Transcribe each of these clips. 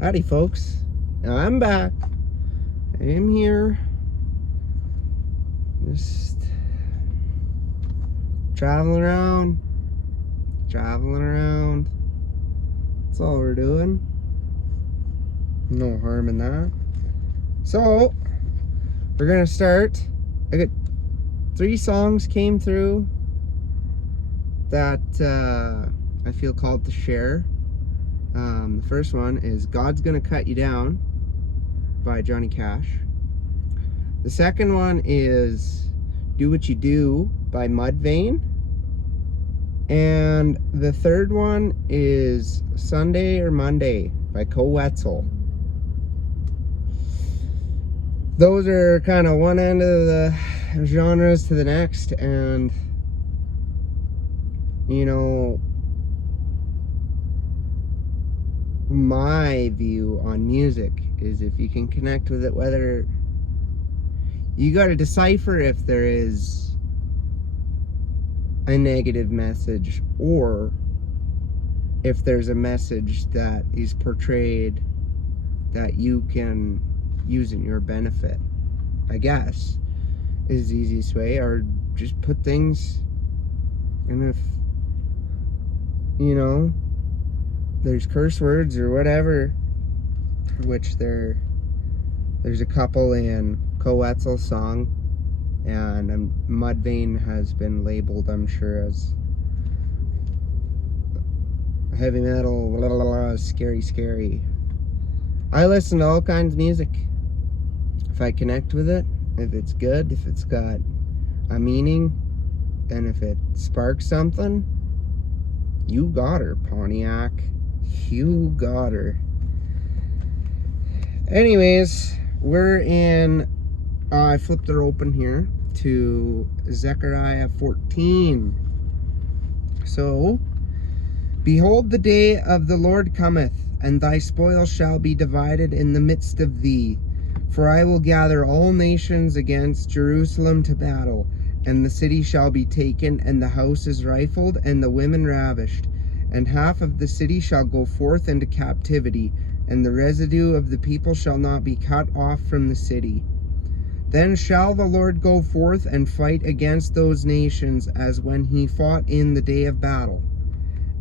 Howdy folks, I'm back. I am here, just traveling around. That's all we're doing. No harm in that. So we're gonna start. I got 3 songs came through that I feel called to share. The first one is God's Gonna Cut You Down by Johnny Cash. The second one is Do What You Do by Mudvayne. And the third one is Sunday or Monday by Coetzel. Those are kind of one end of the genres to the next, and you know, my view on music is if you can connect with it, whether you got to decipher if there is a negative message or if there's a message that is portrayed that you can use in your benefit, I guess is the easiest way. Or just put things, and if you know there's curse words or whatever, which there's a couple in Coetzel's song, and Mudvayne has been labeled, I'm sure, as heavy metal, blah, blah, blah, scary. I listen to all kinds of music. If I connect with it, if it's good, if it's got a meaning, and if it sparks something, you got her, Pontiac. You got her. Anyways, we're in, I flipped it open here to Zechariah 14. So, behold, the day of the Lord cometh, and thy spoil shall be divided in the midst of thee. For I will gather all nations against Jerusalem to battle, and the city shall be taken, and the houses rifled, and the women ravished. And half of the city shall go forth into captivity, and the residue of the people shall not be cut off from the city. Then shall the Lord go forth and fight against those nations, as when he fought in the day of battle.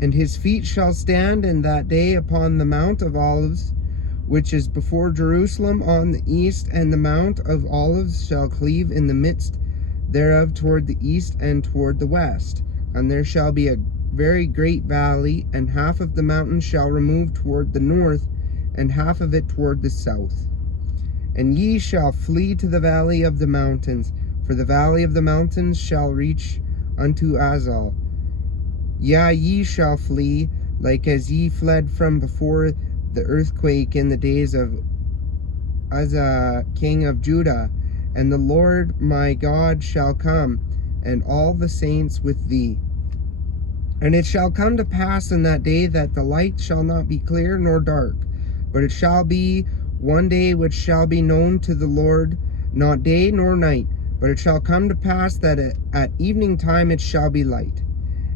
And his feet shall stand in that day upon the Mount of Olives, which is before Jerusalem on the east, and the Mount of Olives shall cleave in the midst thereof toward the east and toward the west. And there shall be a very great valley, and half of the mountain shall remove toward the north, and half of it toward the south. And ye shall flee to the valley of the mountains, for the valley of the mountains shall reach unto Azal. Yea, ye shall flee, like as ye fled from before the earthquake in the days of Uzzah king of Judah. And the Lord my God shall come, and all the saints with thee. And it shall come to pass in that day that the light shall not be clear nor dark, but it shall be one day which shall be known to the Lord, not day nor night. But it shall come to pass that at evening time it shall be light.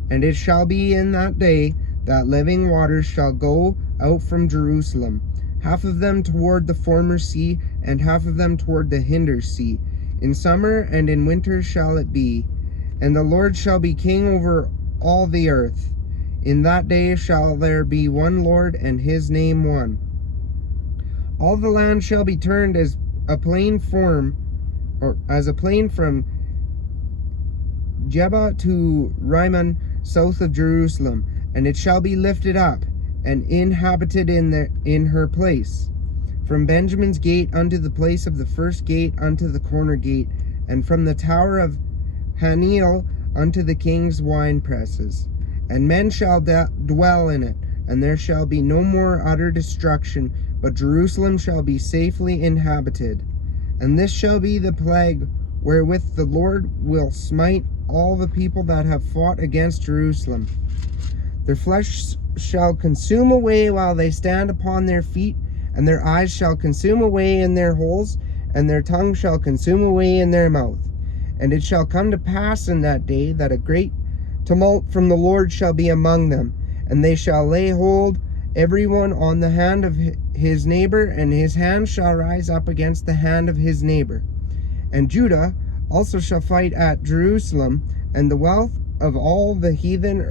And it shall be in that day that living waters shall go out from Jerusalem, half of them toward the former sea, and half of them toward the hinder sea. In summer and in winter shall it be. And the Lord shall be king over all the earth. In that day shall there be one Lord, and his name one. All the land shall be turned as a plain from Jeba to Rimmon, south of Jerusalem, and it shall be lifted up and inhabited in her place, from Benjamin's gate unto the place of the first gate unto the corner gate, and from the tower of Haneel unto the king's wine presses. And men shall dwell in it, and there shall be no more utter destruction, but Jerusalem shall be safely inhabited. And this shall be the plague wherewith the Lord will smite all the people that have fought against Jerusalem. Their flesh shall consume away while they stand upon their feet, and their eyes shall consume away in their holes, and their tongue shall consume away in their mouth. And it shall come to pass in that day that a great tumult from the Lord shall be among them, and they shall lay hold everyone on the hand of his neighbor, and his hand shall rise up against the hand of his neighbor. And Judah also shall fight at Jerusalem, and the wealth of all the heathen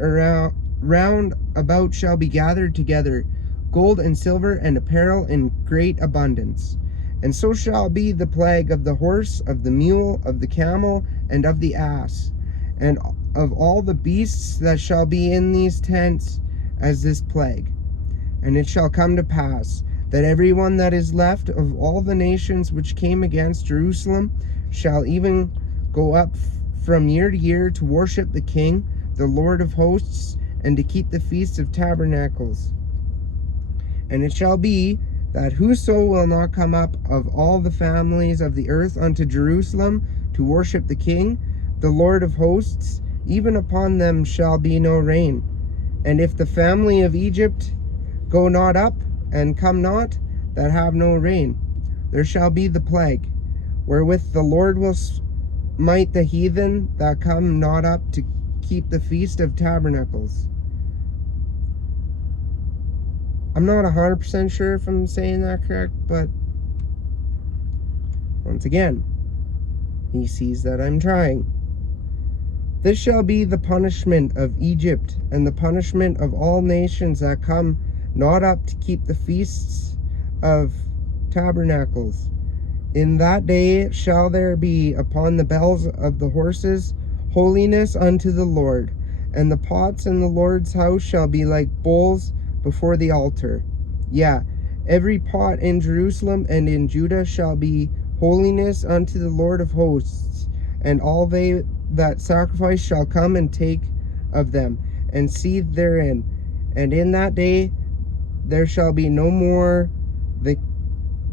round about shall be gathered together, gold and silver and apparel in great abundance. And so shall be the plague of the horse, of the mule, of the camel, and of the ass, and of all the beasts that shall be in these tents, as this plague. And it shall come to pass that every one that is left of all the nations which came against Jerusalem shall even go up from year to year to worship the King, the Lord of hosts, and to keep the Feast of Tabernacles. And it shall be that whoso will not come up of all the families of the earth unto Jerusalem to worship the King, the Lord of hosts, even upon them shall be no rain. And if the family of Egypt go not up, and come not, that have no rain, there shall be the plague, wherewith the Lord will smite the heathen that come not up to keep the Feast of Tabernacles. I'm not 100% sure if I'm saying that correct, but once again, he sees that I'm trying. This shall be the punishment of Egypt, and the punishment of all nations that come not up to keep the feasts of tabernacles. In that day shall there be upon the bells of the horses holiness unto the Lord, and the pots in the Lord's house shall be like bowls before the altar. Yeah, every pot in Jerusalem and in Judah shall be holiness unto the Lord of hosts, and all they that sacrifice shall come and take of them, and seethe therein. And in that day there shall be no more the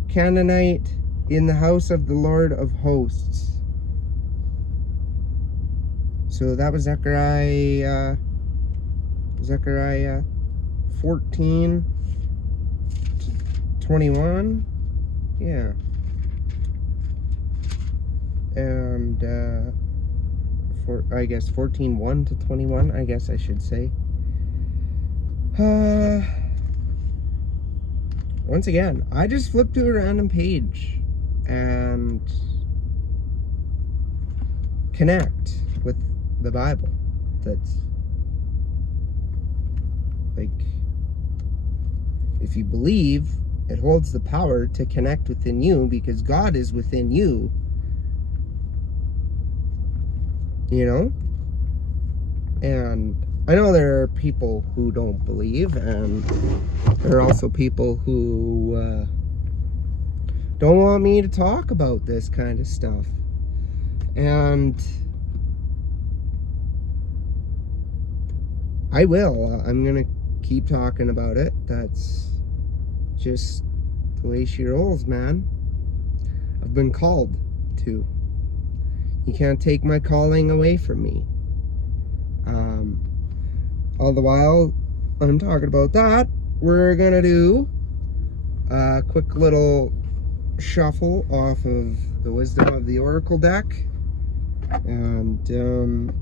Canaanite in the house of the Lord of hosts. So that was Zechariah 14 to 21. Yeah. And I guess 14:1 to 21, I guess I should say. Once again, I just flipped to a random page and connect with the Bible. That's like, if you believe, it holds the power to connect within you, because God is within you. You know? And I know there are people who don't believe, and there are also people who don't want me to talk about this kind of stuff. And I will. I'm gonna keep talking about it. That's just the way she rolls, man. I've been called to. You can't take my calling away from me. All the while I'm talking about that, we're gonna do a quick little shuffle off of the Wisdom of the Oracle deck. And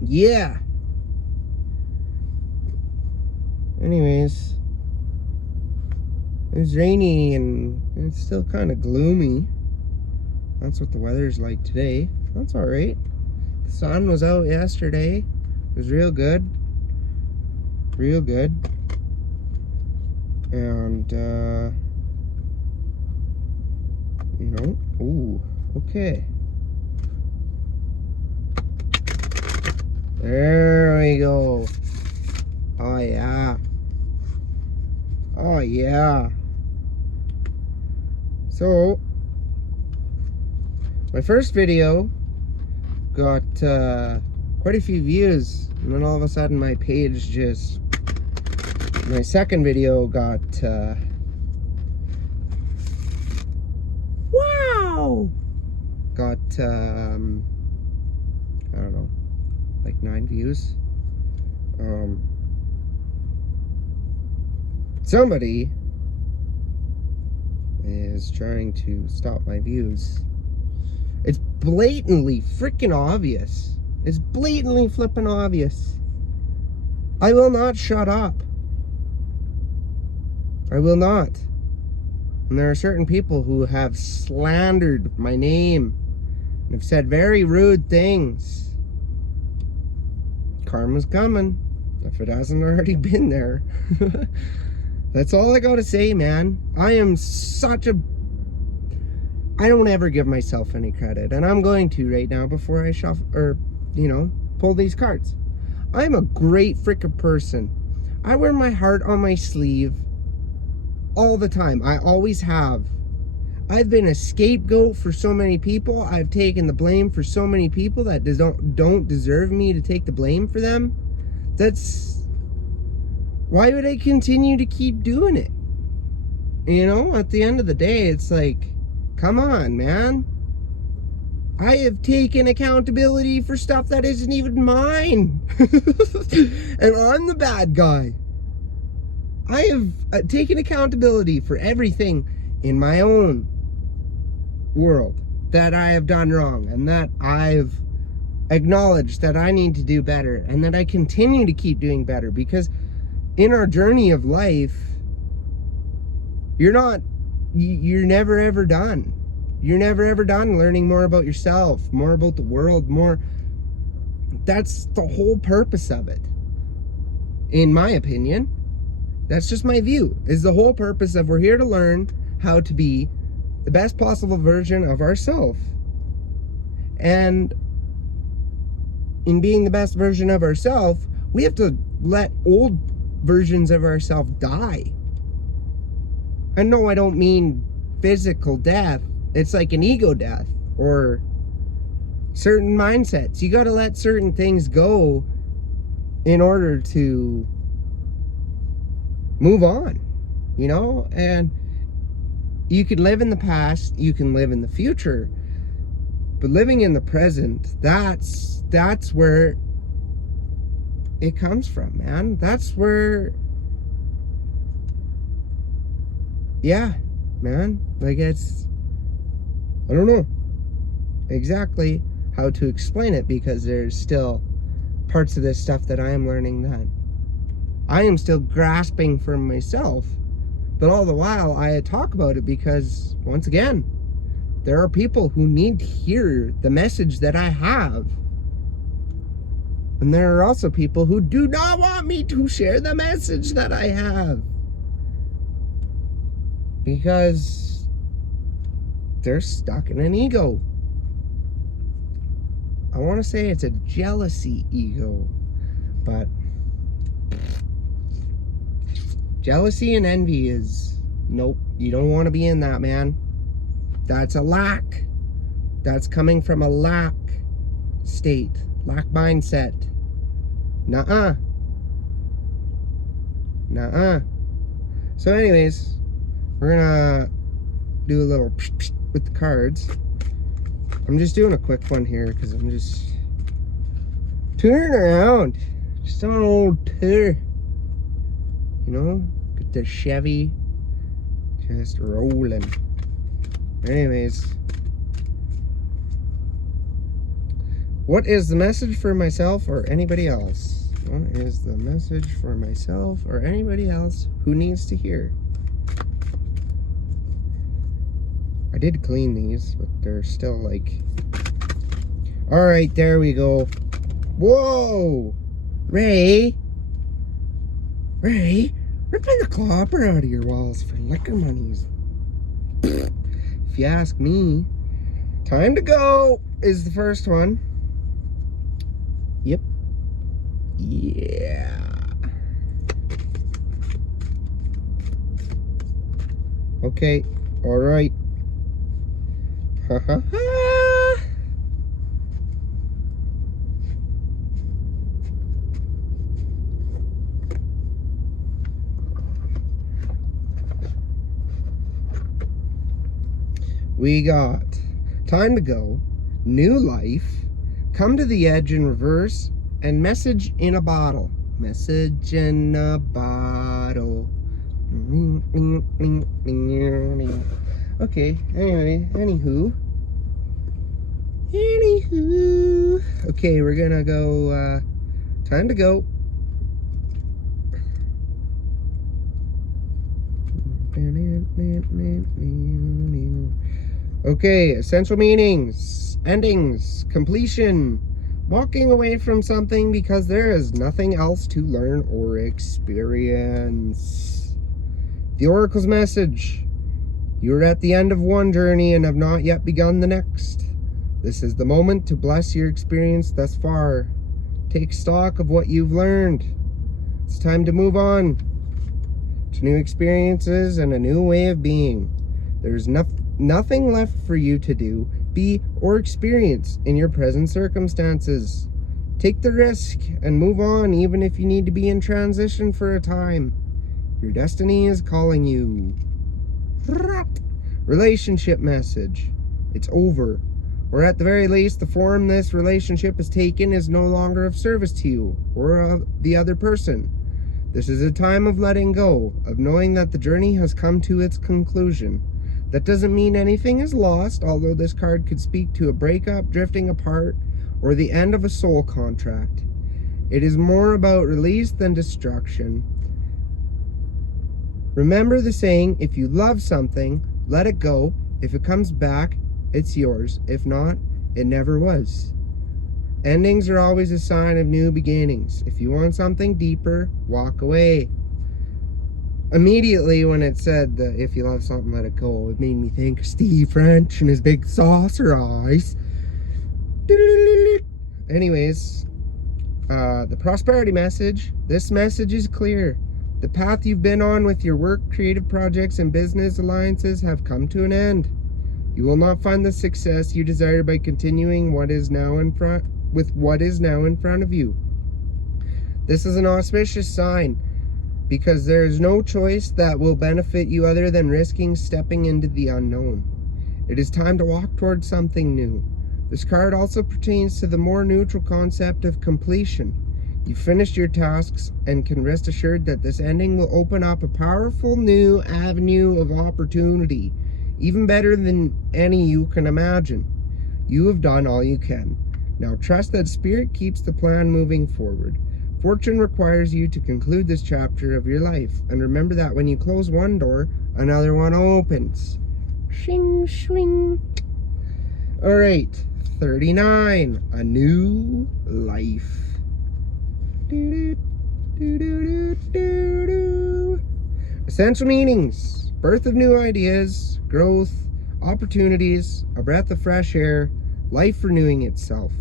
yeah. Anyways, it's rainy and it's still kind of gloomy. That's what the weather's like today. That's alright. The sun was out yesterday. It was real good. Real good. And, you know, ooh, okay. There we go. Oh, yeah. Oh, yeah. So, my first video got quite a few views, and then all of a sudden my page just... My second video got... wow! Got, I don't know, like 9 views. Somebody is trying to stop my views. It's blatantly freaking obvious. It's blatantly flipping obvious. I will not shut up. I will not. And there are certain people who have slandered my name and have said very rude things. Karma's coming, if it hasn't already been there. That's all I gotta say, man. I don't ever give myself any credit, and I'm going to right now before I shuffle, or, pull these cards. I'm a great freaking person. I wear my heart on my sleeve all the time. I always have. I've been a scapegoat for so many people. I've taken the blame for so many people that don't deserve me to take the blame for them. Why would I continue to keep doing it? At the end of the day, it's like, come on, man. I have taken accountability for stuff that isn't even mine. And I'm the bad guy. I have taken accountability for everything in my own world that I have done wrong, and that I've acknowledged that I need to do better, and that I continue to keep doing better, because in our journey of life, you're never ever done. You're never ever done learning more about yourself, more about the world, that's the whole purpose of it. In my opinion, that's just my view, is the whole purpose of we're here to learn how to be the best possible version of ourselves. And in being the best version of ourselves, we have to let old versions of ourselves die. And no, I don't mean physical death. It's like an ego death, or certain mindsets. You got to let certain things go in order to move on, and you can live in the past, you can live in the future, but living in the present, that's where it comes from, man. That's where, yeah, man, like I don't know exactly how to explain it, because there's still parts of this stuff that I am learning that I am still grasping for myself. But all the while, I talk about it because, once again, there are people who need to hear the message that I have. And there are also people who do not want me to share the message that I have, because they're stuck in an ego. I want to say it's a jealousy ego, but jealousy and envy is, nope, you don't want to be in that, man. That's a lack. That's coming from a lack state, lack mindset. Nuh-uh. Nuh-uh. So anyways, we're gonna do a little psh psh with the cards. I'm just doing a quick one here because I'm just touring around. Just on an old tour. Get the Chevy just rolling. Anyways, what is the message for myself or anybody else? What is the message for myself or anybody else who needs to hear? I did clean these, but they're still like... Alright, there we go. Whoa! Ray, ripping the clopper out of your walls for liquor monies. If you ask me. Time to go is the first one. Yep. Yeah. Okay. Alright. Ha ha ha. We got time to go, new life, come to the edge in reverse, and message in a bottle. Message in a bottle. Okay, anyway, anywho. Okay, we're gonna go, time to go. Okay, essential meanings, endings, completion, walking away from something because there is nothing else to learn or experience. The Oracle's message: you are at the end of one journey and have not yet begun the next. This is the moment to bless your experience thus far. Take stock of what you've learned. It's time to move on to new experiences and a new way of being. There's nothing left for you to do, be, or experience in your present circumstances. Take the risk and move on, even if you need to be in transition for a time. Your destiny is calling you. Relationship message: it's over. Or at the very least, the form this relationship has taken is no longer of service to you or the other person. This is a time of letting go, of knowing that the journey has come to its conclusion. That doesn't mean anything is lost, although this card could speak to a breakup, drifting apart, or the end of a soul contract. It is more about release than destruction. Remember the saying, if you love something, let it go. If it comes back, it's yours. If not, it never was. Endings are always a sign of new beginnings. If you want something deeper, walk away. Immediately when it said that if you love something, let it go, it made me think of Steve French and his big saucer eyes. Anyways, the prosperity message. This message is clear. The path you've been on with your work, creative projects, and business alliances have come to an end. You will not find the success you desire by continuing what is now in front of you. This is an auspicious sign, because there is no choice that will benefit you other than risking stepping into the unknown. It is time to walk towards something new. This card also pertains to the more neutral concept of completion. You finished your tasks and can rest assured that this ending will open up a powerful new avenue of opportunity, even better than any you can imagine. You have done all you can. Now trust that Spirit keeps the plan moving forward. Fortune requires you to conclude this chapter of your life, and remember that when you close one door, another one opens. Shing, swing. All right, 39, a new life. Essential meanings: birth of new ideas, growth, opportunities, a breath of fresh air, life renewing itself.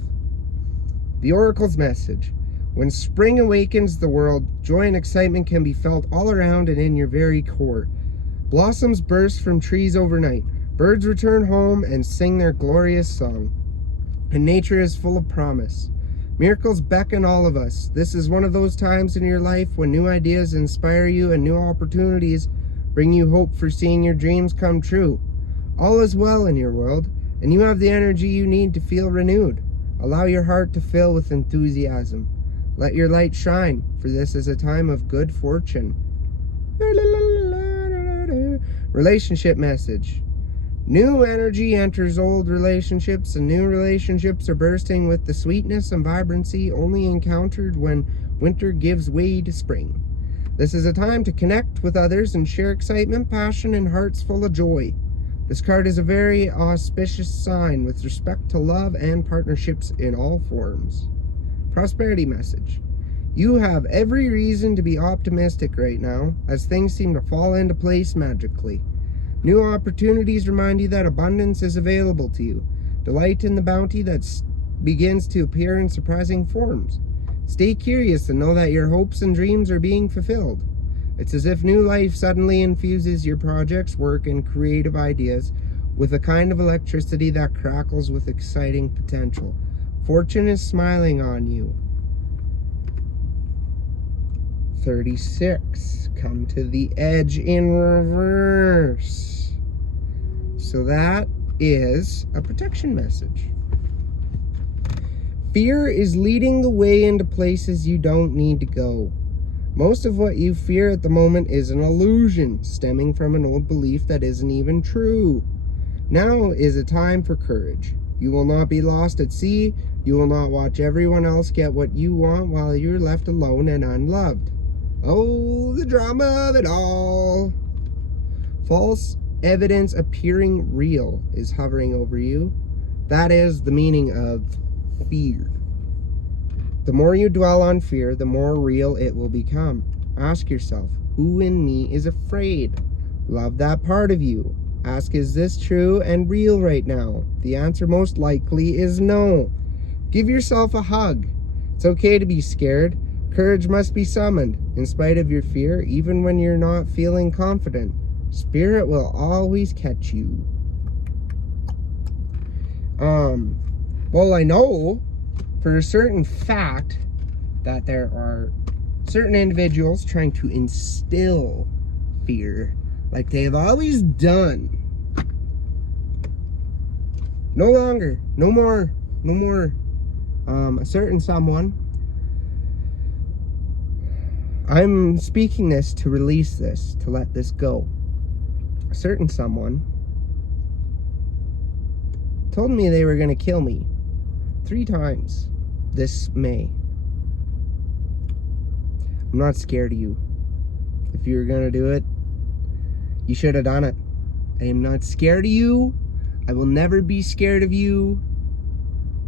The Oracle's message: when spring awakens the world, joy and excitement can be felt all around and in your very core. Blossoms burst from trees overnight, birds return home and sing their glorious song, and nature is full of promise. Miracles beckon all of us. This is one of those times in your life when new ideas inspire you and new opportunities bring you hope for seeing your dreams come true. All is well in your world, and you have the energy you need to feel renewed. Allow your heart to fill with enthusiasm. Let your light shine, for this is a time of good fortune. Relationship message: new energy enters old relationships, and new relationships are bursting with the sweetness and vibrancy only encountered when winter gives way to spring. This is a time to connect with others and share excitement, passion, and hearts full of joy. This card is a very auspicious sign with respect to love and partnerships in all forms. Prosperity message: you have every reason to be optimistic right now, as things seem to fall into place magically. New opportunities remind you that abundance is available to you. Delight in the bounty that begins to appear in surprising forms. Stay curious and know that your hopes and dreams are being fulfilled. It's as if new life suddenly infuses your projects, work, and creative ideas with a kind of electricity that crackles with exciting potential. Fortune is smiling on you. 36. Come to the edge in reverse. So that is a protection message. Fear is leading the way into places you don't need to go. Most of what you fear at the moment is an illusion, stemming from an old belief that isn't even true. Now is a time for courage. You will not be lost at sea. You will not watch everyone else get what you want while you're left alone and unloved. Oh, the drama of it all. False evidence appearing real is hovering over you. That is the meaning of fear. The more you dwell on fear, the more real it will become. Ask yourself, who in me is afraid? Love that part of you. Ask, is this true and real right now? The answer most likely is no. Give yourself a hug. It's okay to be scared. Courage must be summoned. In spite of your fear, even when you're not feeling confident, Spirit will always catch you. Well, I know for a certain fact that there are certain individuals trying to instill fear like they've always done. No longer, no more. A certain someone, I'm speaking this to release this, to let this go. A certain someone told me they were going to kill me 3 times this May. I'm not scared of you. If you were going to do it, you should have done it. I am not scared of you. I will never be scared of you.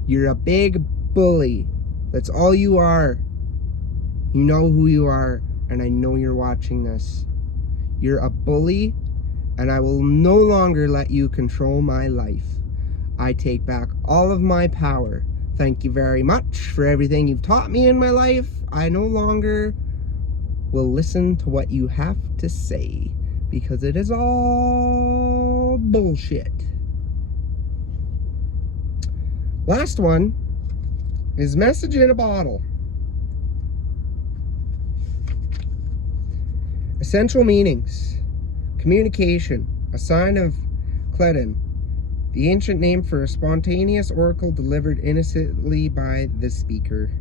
You're a big bully. That's all you are. You know who you are, and I know you're watching this. You're a bully, and I will no longer let you control my life. I take back all of my power. Thank you very much for everything you've taught me in my life. I no longer will listen to what you have to say, because it is all bullshit. Last one is message in a bottle. Essential meanings. Communication, a sign of Cledon, the ancient name for a spontaneous oracle delivered innocently by the speaker,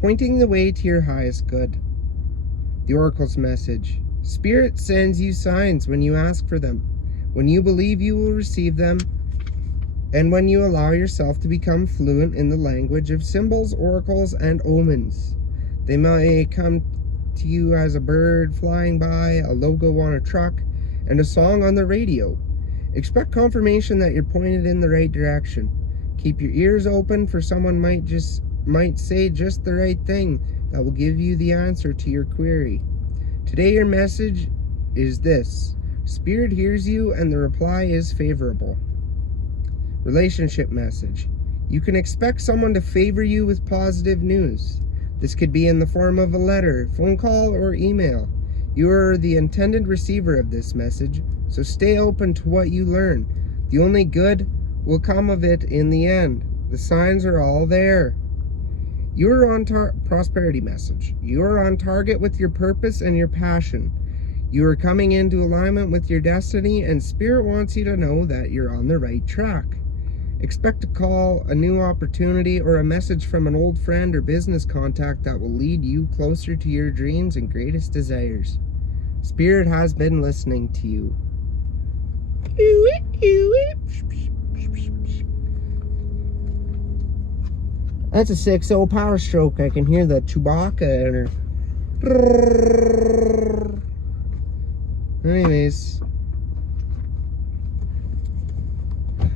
pointing the way to your highest good. The oracle's message. Spirit sends you signs when you ask for them, when you believe you will receive them, and when you allow yourself to become fluent in the language of symbols, oracles, and omens. They may come to you as a bird flying by, a logo on a truck, and a song on the radio. Expect confirmation that you're pointed in the right direction. Keep your ears open, for someone might say just the right thing that will give you the answer to your query. Today your message is this: Spirit hears you and the reply is favorable. Relationship message. You can expect someone to favor you with positive news. This could be in the form of a letter, phone call, or email. You are the intended receiver of this message, so stay open to what you learn. The only good will come of it in the end. The signs are all there. You are on prosperity message. You are on target with your purpose and your passion. You are coming into alignment with your destiny, and Spirit wants you to know that you're on the right track. Expect a call, a new opportunity, or a message from an old friend or business contact that will lead you closer to your dreams and greatest desires. Spirit has been listening to you. That's a 6-0 power stroke. I can hear the Chewbacca in her. Anyways,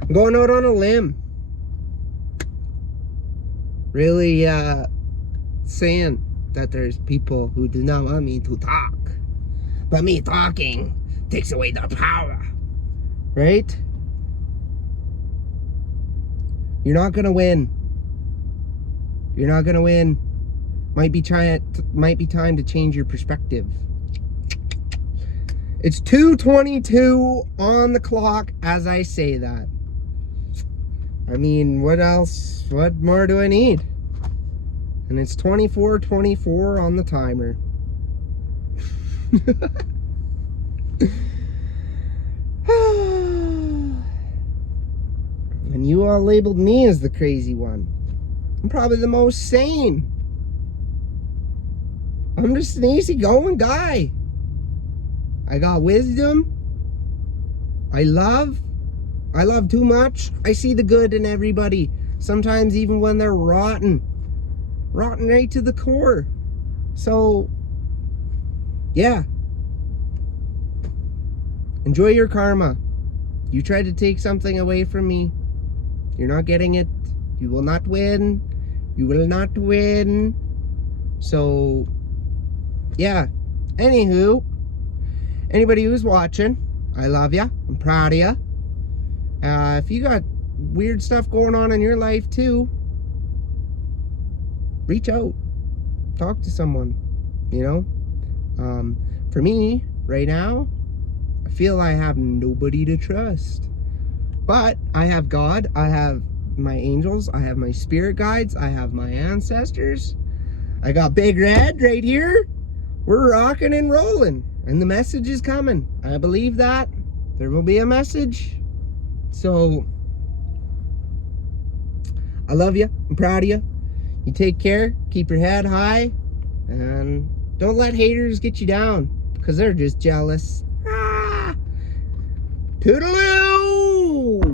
I'm going out on a limb. Really saying that there's people who do not want me to talk. But me talking takes away their power. Right? You're not gonna win. You're not gonna win. Might be time to change your perspective. It's 2:22 on the clock as I say that. I mean, what else? What more do I need? And it's 24:24 on the timer. And you all labeled me as the crazy one. I'm probably the most sane. I'm just an easygoing guy. I got wisdom. I love too much. I see the good in everybody. Sometimes even when they're rotten right to the core. So, yeah. Enjoy your karma. You tried to take something away from me. You're not getting it. You will not win. You will not win. So, yeah. Anywho, anybody who's watching, I love ya. I'm proud of ya. If you got weird stuff going on in your life too, reach out. Talk to someone, you know? For me, right now, I feel I have nobody to trust. But I have God, I have my angels, I have my spirit guides, I have my ancestors. I got Big Red right here. We're rocking and rolling, and the message is coming. I believe that there will be a message. So, I love you. I'm proud of you. You take care. Keep your head high. And don't let haters get you down, because they're just jealous. Toodaloo!